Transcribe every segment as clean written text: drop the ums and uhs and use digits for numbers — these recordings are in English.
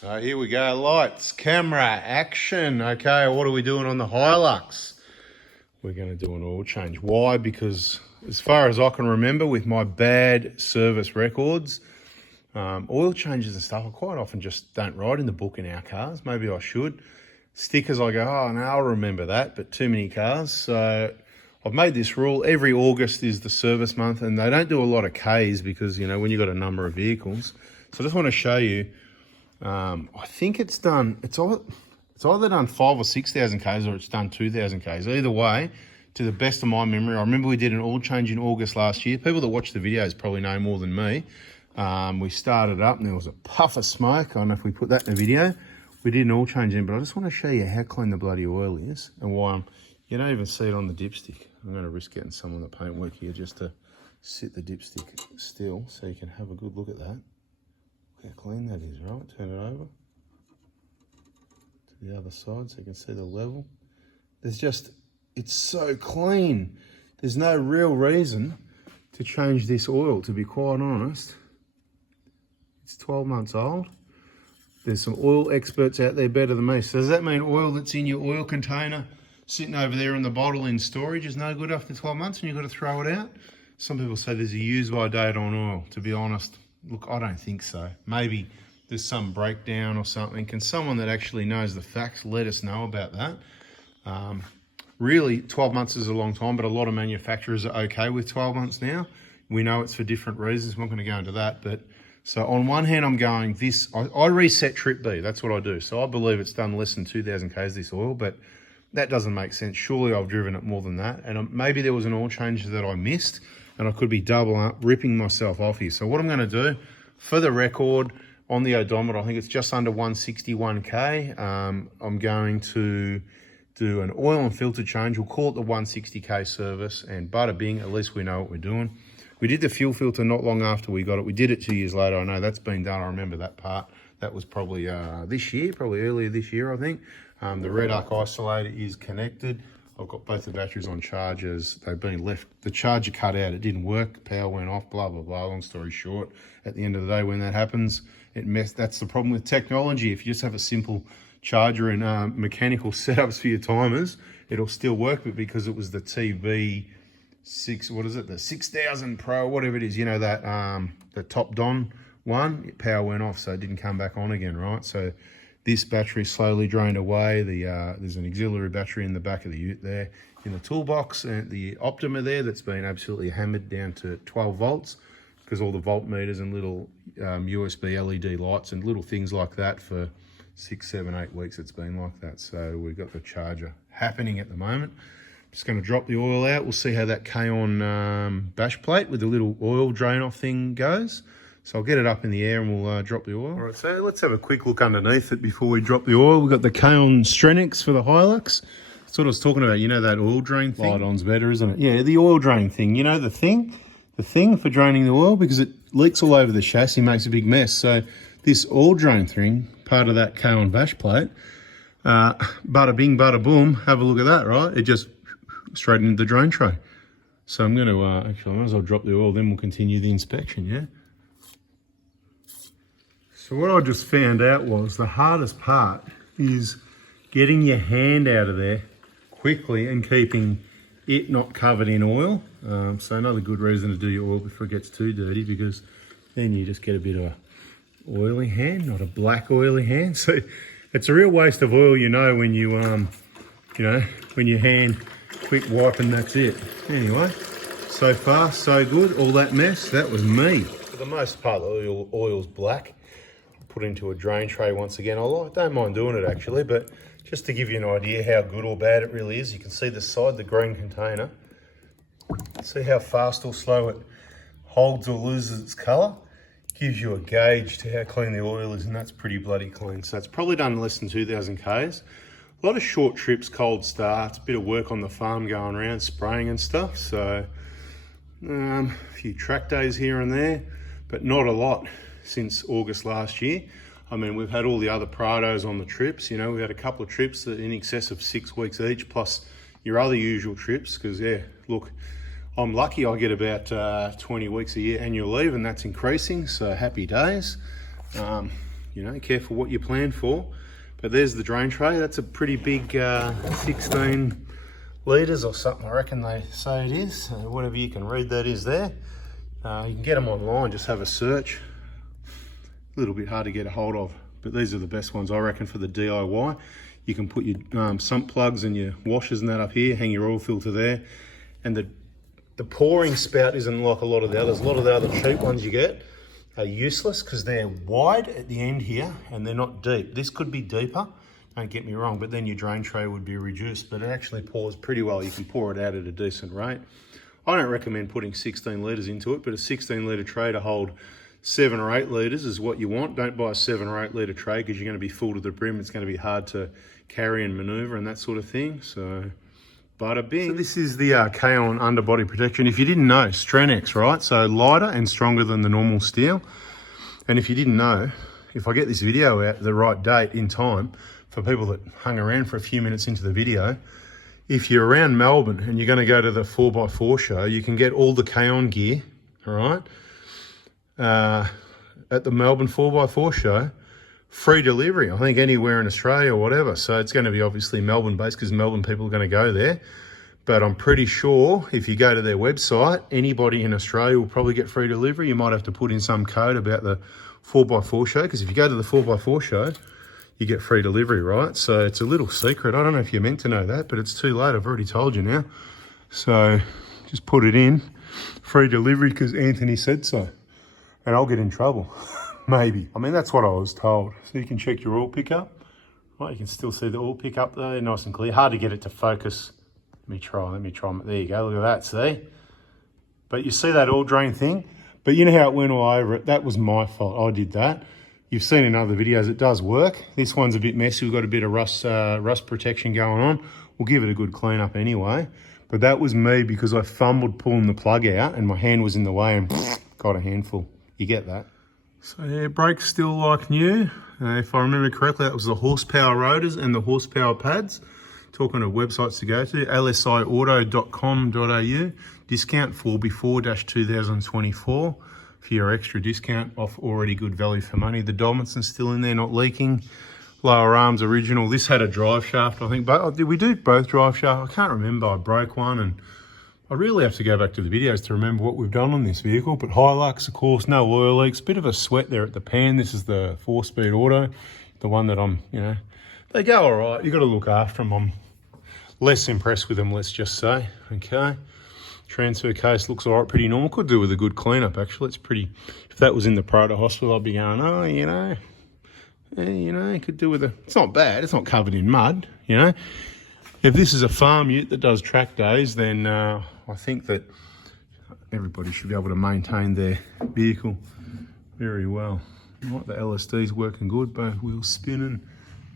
Here we go, lights, camera, action. Okay, what are we doing on the HILUX? We're going to do an oil change. Why? Because as far as I can remember with my bad service records, oil changes and stuff, I quite often just don't write in the book in our cars. Maybe I should. Stickers, I go, oh, no, I'll remember that, but too many cars. So I've made this rule. Every August is the service month, and they don't do a lot of Ks because, you know, when you've got a number of vehicles. So I just want to show you. I think it's done, it's either done 5,000 or 6,000 Ks or it's done 2,000 Ks. Either way, to the best of my memory, I remember we did an oil change in August last year. People that watch the videos probably know more than me. We started up and there was a puff of smoke. I don't know if we put that in the video. We did an oil change in, but I just want to show you how clean the bloody oil is and why you don't even see it on the dipstick. I'm going to risk getting some on the paintwork here just to sit the dipstick still so you can have a good look at that. Look how clean that is, right? Turn it over to the other side so you can see the level. It's so clean. There's no real reason to change this oil, to be quite honest. It's 12 months old. There's some oil experts out there better than me. So does that mean oil that's in your oil container sitting over there in the bottle in storage is no good after 12 months and you've got to throw it out? Some people say there's a use-by date on oil. To be honest, look, I don't think so. Maybe there's some breakdown or something. Can someone that actually knows the facts let us know about that? Really, 12 months is a long time, but a lot of manufacturers are okay with 12 months now. We know it's for different reasons. I'm not going to go into that. But so on one hand, I'm going this, I reset trip B. That's what I do. So I believe it's done less than 2,000 Ks, this oil, but that doesn't make sense. Surely I've driven it more than that. And maybe there was an oil change that I missed and I could be double up, ripping myself off here. So what I'm going to do, for the record, on the odometer, I think it's just under 161K. I'm going to do an oil and filter change. We'll call it the 160K service, and bada bing, at least we know what we're doing. We did the fuel filter not long after we got it. We did it 2 years later. I know that's been done. I remember that part. That was probably this year, probably earlier this year, I think. The red arc isolator is connected. I've got both the batteries on chargers. They've been left, the charger cut out, it didn't work, power went off, blah, blah, blah. Long story short, at the end of the day, when that happens, that's the problem with technology. If you just have a simple charger and mechanical setups for your timers, it'll still work, but because it was the TV6, what is it, the 6000 Pro, whatever it is, you know, that the top Don one, power went off, so it didn't come back on again, right? So this battery slowly drained away. There's an auxiliary battery in the back of the ute there in the toolbox, and the Optima there that's been absolutely hammered down to 12 volts because all the voltmeters and little USB LED lights and little things like that for 6, 7, 8 weeks it's been like that. So we've got the charger happening at the moment. Just going to drop the oil out. We'll see how that kaon bash plate with the little oil drain off thing goes. So I'll get it up in the air and we'll drop the oil. All right, so let's have a quick look underneath it before we drop the oil. We've got the kaon Strenix for the HILUX. That's what I was talking about. You know that oil drain thing? Light-on's better, isn't it? Yeah, the oil drain thing. You know the thing for draining the oil, because it leaks all over the chassis, makes a big mess. So this oil drain thing, part of that kaon bash plate, bada bing, bada boom, have a look at that, right? It just straight into the drain tray. So I'm going to, actually, I might as well drop the oil, then we'll continue the inspection, yeah? So what I just found out was the hardest part is getting your hand out of there quickly and keeping it not covered in oil. So another good reason to do your oil before it gets too dirty, because then you just get a bit of a oily hand, not a black oily hand. So it's a real waste of oil, you know, when you when your hand quick wipe and that's it. Anyway, so far so good. All that mess, that was me. For the most part, the oil's black. Put into a drain tray once again. I don't mind doing it actually, but just to give you an idea how good or bad it really is, you can see the side, the green container. See how fast or slow it holds or loses its colour. Gives you a gauge to how clean the oil is, and that's pretty bloody clean. So it's probably done less than 2,000 Ks. A lot of short trips, cold starts, a bit of work on the farm going around, spraying and stuff. So a few track days here and there, but not a lot since August last year. I mean, we've had all the other Prados on the trips. You know, we had a couple of trips that in excess of 6 weeks each, plus your other usual trips. Because yeah, look, I'm lucky I get about 20 weeks a year annual leave, and that's increasing, so happy days. you know, careful what you plan for. But there's the drain tray. That's a pretty big 16 litres or something, I reckon they say it is. Whatever you can read that is there. You can get them online, just have a search. A little bit hard to get a hold of, but these are the best ones, I reckon, for the DIY. You can put your sump plugs and your washers and that up here, hang your oil filter there. And the pouring spout isn't like a lot of the others. A lot of the other cheap ones you get are useless because they're wide at the end here and they're not deep. This could be deeper, don't get me wrong, but then your drain tray would be reduced, but it actually pours pretty well. You can pour it out at a decent rate. I don't recommend putting 16 litres into it, but a 16 litre tray to hold 7 or 8 litres is what you want. Don't buy a 7 or 8 litre tray because you're going to be full to the brim. It's going to be hard to carry and manoeuvre and that sort of thing. So, bada bing. So this is the Kaon underbody protection. If you didn't know, Stranex, right? So lighter and stronger than the normal steel. And if you didn't know, if I get this video out at the right date in time, for people that hung around for a few minutes into the video, if you're around Melbourne and you're going to go to the 4x4 show, you can get all the Kaon gear, all right, at the Melbourne 4x4 show, free delivery, I think anywhere in Australia or whatever. So it's going to be obviously Melbourne based because Melbourne people are going to go there. But I'm pretty sure if you go to their website, anybody in Australia will probably get free delivery. You might have to put in some code about the 4x4 show, because if you go to the 4x4 show, you get free delivery, right? So it's a little secret. I don't know if you're meant to know that, but it's too late. I've already told you now. So just put it in, free delivery because Anthony said so. And I'll get in trouble. Maybe. I mean, that's what I was told. So you can check your oil pickup. Right, you can still see the oil pickup there, nice and clear. Hard to get it to focus. Let me try. There you go, look at that, see? But you see that oil drain thing? But you know how it went all over it? That was my fault, I did that. You've seen in other videos, it does work. This one's a bit messy. We've got a bit of rust protection going on. We'll give it a good clean up anyway. But that was me because I fumbled pulling the plug out and my hand was in the way and got a handful. You get that? So yeah, brakes still like new. If I remember correctly, that was the horsepower rotors and the horsepower pads. Talking of websites to go to, lsiauto.com.au. Discount for before-2024 for your extra discount off already good value for money. The Dominson's still in there, not leaking. Lower arms original. This had a drive shaft, I think. But did we do both drive shafts? I can't remember. I broke one, and I really have to go back to the videos to remember what we've done on this vehicle. But HILUX, of course, no oil leaks. Bit of a sweat there at the pan. This is the 4-speed auto, the one that I'm, you know, they go all right. You got to look after them. I'm less impressed with them, let's just say. Okay. Transfer case looks all right, pretty normal. Could do with a good cleanup, actually. It's pretty, if that was in the Proto hospital, I'd be going, oh, you know, could do with a, it's not bad. It's not covered in mud, you know. If this is a farm ute that does track days, then I think that everybody should be able to maintain their vehicle very well. Right, the LSD's working good, both wheels spinning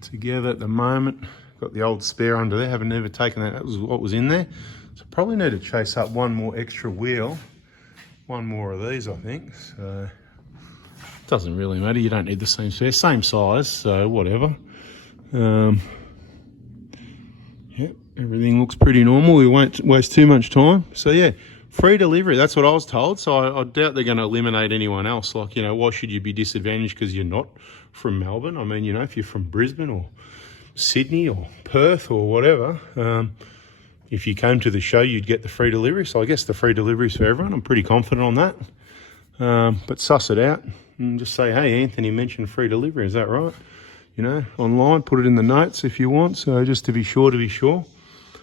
together at the moment. Got the old spare under there, haven't ever taken that. That was what was in there. So probably need to chase up one more extra wheel. One more of these, I think. So it doesn't really matter. You don't need the same spare, same size, so whatever. Yep, everything looks pretty normal. We won't waste too much time. So yeah, free delivery. That's what I was told. So I doubt they're going to eliminate anyone else. Like, you know, why should you be disadvantaged because you're not from Melbourne? I mean, you know, if you're from Brisbane or Sydney or Perth or whatever, if you came to the show, you'd get the free delivery. So I guess the free delivery is for everyone. I'm pretty confident on that. But suss it out and just say, hey, Anthony mentioned free delivery. Is that right? You know, online, put it in the notes if you want. So just to be sure.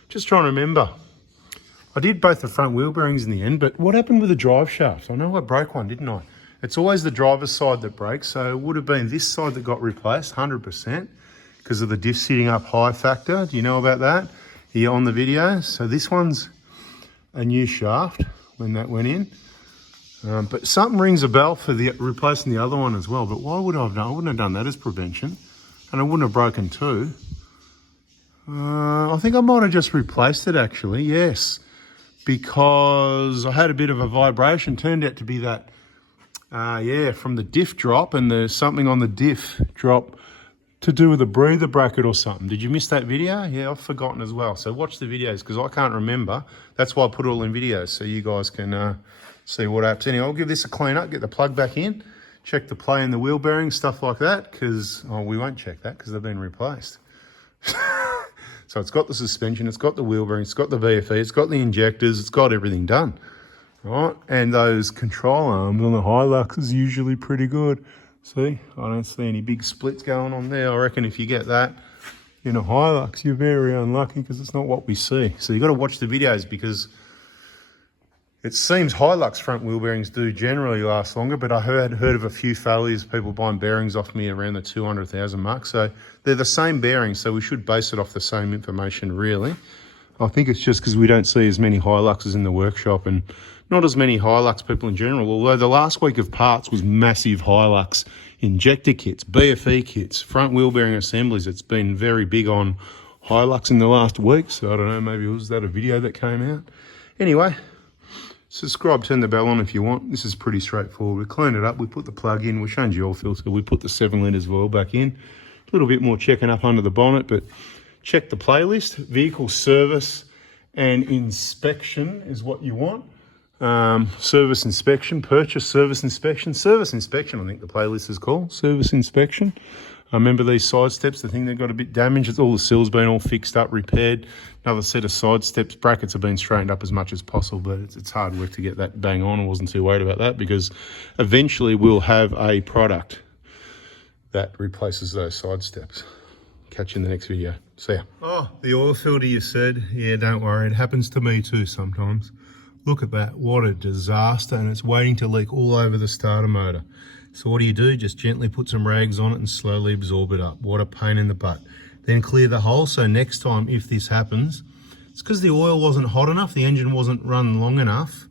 Just trying to remember. I did both the front wheel bearings in the end, but what happened with the drive shaft? I know I broke one, didn't I? It's always the driver's side that breaks. So it would have been this side that got replaced, 100%, because of the diff sitting up high factor. Do you know about that? Here on the video. So this one's a new shaft when that went in. But something rings a bell for the replacing the other one as well. But why would I have done? I wouldn't have done that as prevention. And I wouldn't have broken two. I think I might have just replaced it actually, yes. Because I had a bit of a vibration. Turned out to be that, from the diff drop, and there's something on the diff drop to do with a breather bracket or something. Did you miss that video? Yeah, I've forgotten as well. So watch the videos because I can't remember. That's why I put it all in videos so you guys can see what happens. Anyway, I'll give this a clean up, get the plug back in, check the play in the wheel bearings, stuff like that, because we won't check that because they've been replaced. So it's got the suspension, it's got the wheel bearings, it's got the VFE, it's got the injectors, it's got everything done, right? And those control arms on the HILUX is usually pretty good. See, I don't see any big splits going on there. I reckon if you get that in a HILUX, you're very unlucky because it's not what we see. So you've got to watch the videos because it seems HILUX front wheel bearings do generally last longer, but I heard of a few failures, people buying bearings off me around the 200,000 mark. So they're the same bearings, so we should base it off the same information, really. I think it's just because we don't see as many HILUXes in the workshop and not as many HILUX people in general, although the last week of parts was massive HILUX injector kits, BFE kits, front wheel bearing assemblies. It's been very big on HILUX in the last week, so I don't know, maybe was that a video that came out? Anyway, subscribe, turn the bell on if you want. This is pretty straightforward. We clean it up, we put the plug in, we change the oil filter, we put the 7 litres of oil back in. A little bit more checking up under the bonnet, but check the playlist. Vehicle service and inspection is what you want. Service inspection, purchase service inspection, I think the playlist is called, service inspection. I remember these side steps, the thing that got a bit damaged, it's all the sills been all fixed up, repaired. Another set of side steps, brackets have been straightened up as much as possible, but it's hard work to get that bang on. I wasn't too worried about that because eventually we'll have a product that replaces those side steps. Catch you in the next video. See ya. Oh, the oil filter you said. Yeah, don't worry, it happens to me too sometimes. Look at that, what a disaster, and it's waiting to leak all over the starter motor. So what do? Just gently put some rags on it and slowly absorb it up. What a pain in the butt. Then clear the hole, so next time if this happens, it's because the oil wasn't hot enough, the engine wasn't run long enough.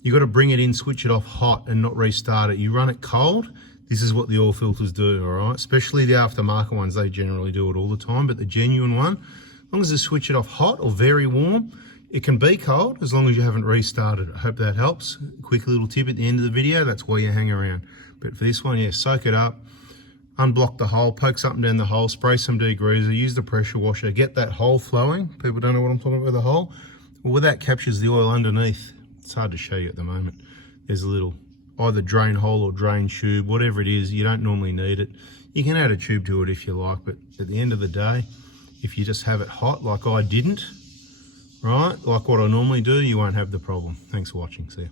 You got to bring it in, switch it off hot and not restart it. You run it cold, this is what the oil filters do, all right? Especially the aftermarket ones, they generally do it all the time, but the genuine one, as long as you switch it off hot or very warm, it can be cold as long as you haven't restarted it. I hope that helps. Quick little tip at the end of the video, that's why you hang around. But for this one, yeah, soak it up, unblock the hole, poke something down the hole, spray some degreaser, use the pressure washer, get that hole flowing. People don't know what I'm talking about with the hole. Well, that captures the oil underneath. It's hard to show you at the moment. There's a little either drain hole or drain tube, whatever it is, you don't normally need it. You can add a tube to it if you like, but at the end of the day, if you just have it hot like I didn't, right, like what I normally do, you won't have the problem. Thanks for watching, see ya.